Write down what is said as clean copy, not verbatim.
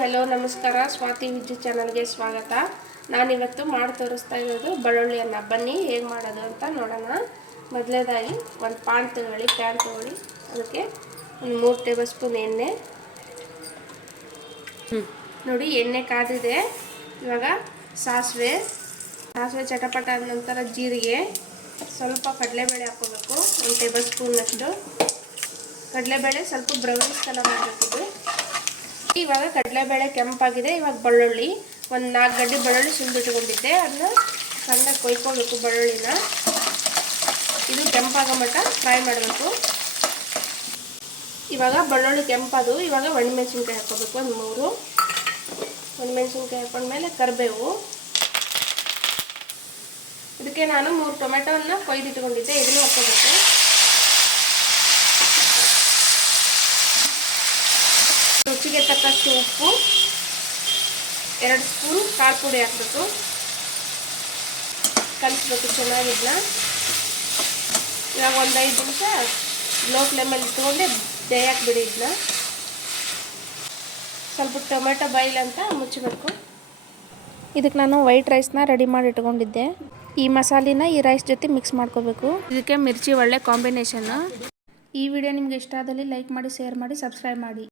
Hello ನಮಸ್ಕಾರ. ಸ್ವಾತಿ ವಿಜ್ಜು ಚಾನಲ್ಗೆ ಸ್ವಾಗತ. ನಾನಿವತ್ತು ಮಾಡಿ ತೋರಿಸ್ತಾ ಇರೋದು ಬೆಳ್ಳುಳ್ಳಿ ಅನ್ನ. ಬನ್ನಿ ಹೇಗೆ ಮಾಡೋದು ಅಂತ ನೋಡೋಣ. ಮೊದಲನೇದಾಗಿ ಒಂದು ಪ್ಯಾನ್ ತಗೊಳ್ಳಿ. ಅದಕ್ಕೆ ಒಂದು 3 ಟೇಬಲ್ ಸ್ಪೂನ್ ಎಣ್ಣೆ. ನೋಡಿ, ಎಣ್ಣೆ ಕಾದಿದೆ. ಇವಾಗ ಸಾಸಿವೆ ಚಟಪಟ ಆದ ನಂತರ ಜೀರಿಗೆ, ಸ್ವಲ್ಪ ಕಡಲೆಬೇಳೆ ಹಾಕೋಬೇಕು, 1 ಟೇಬಲ್ ಸ್ಪೂನ್ನಷ್ಟು. ಕಡಲೆಬೇಳೆ ಸ್ವಲ್ಪ ಬ್ರೌನಿಶ್ ಕಲರ್ ಮಾಡಬೇಕಿದೆ. ಇವಾಗ ಕಡಲೆಬೇಳೆ ಕೆಂಪಾಗಿದೆ. ಇವಾಗ ಬೆಳ್ಳುಳ್ಳಿ, ಒಂದು 4 ಗಡ್ಡೆ ಬೆಳ್ಳುಳ್ಳಿ ಸುಲಿದಿಟ್ಕೊಂಡಿದ್ದೆ, ಅದನ್ನ ಸಣ್ಣಗೆ ಕೊಯ್ಕೊಳ್ಬೇಕು. ಬೆಳ್ಳುಳ್ಳಿನ ಇದು ಕೆಂಪಾಗೋ ಮಟ್ಟ ಫ್ರೈ ಮಾಡಬೇಕು. ಇವಾಗ ಬೆಳ್ಳುಳ್ಳಿ ಕೆಂಪಾದು. ಇವಾಗ ಒಣಮೆಣಸಿನ್ಕಾಯಿ ಹಾಕೋಬೇಕು, ಒಂದು 3 ಒಣಮೆಣಸಿನ್ಕಾಯಿ ಹಾಕೊಂಡ್ಮೇಲೆ ಕರಿಬೇವು. ಇದಕ್ಕೆ ನಾನು 3 ಟೊಮೆಟೊನ ಕೊಯ್ದಿಟ್ಕೊಂಡಿದ್ದೆ, ಇದನ್ನು ಹಾಕೋಬೇಕು. ರುಚಿಗೆ ತಕ್ಕಷ್ಟು ಉಪ್ಪು, 2 ಸ್ಪೂನ್ ಖಾರ ಪುಡಿ ಹಾಕಬೇಕು. ಕಲಿಸ್ಬೇಕು ಚೆನ್ನಾಗಿದ್ನ. ಇವಾಗ ಒಂದು 5 ನಿಮಿಷ ಲೋ ಫ್ಲೇಮಲ್ಲಿ ಇಟ್ಕೊಂಡೆ ಬೇಯಕ್ಕೆ ಬಿಡಿ. ಇದನ್ನ ಸ್ವಲ್ಪ ಟೊಮೆಟೊ ಬಾಯ್ಲ್ ಅಂತ ಮುಚ್ಚಬೇಕು. ಇದಕ್ಕೆ ನಾನು ವೈಟ್ ರೈಸ್ನ ರೆಡಿ ಮಾಡಿ ಇಟ್ಕೊಂಡಿದ್ದೆ. ಈ ಮಸಾಲಿನ ಈ ರೈಸ್ ಜೊತೆ ಮಿಕ್ಸ್ ಮಾಡ್ಕೋಬೇಕು. ಇದಕ್ಕೆ ಮಿರ್ಚಿ ಒಳ್ಳೆ ಕಾಂಬಿನೇಷನ್. ಈ ವಿಡಿಯೋ ನಿಮ್ಗೆ ಇಷ್ಟ ಆದಲ್ಲಿ ಲೈಕ್ ಮಾಡಿ, ಶೇರ್ ಮಾಡಿ, ಸಬ್ಸ್ಕ್ರೈಬ್ ಮಾಡಿ.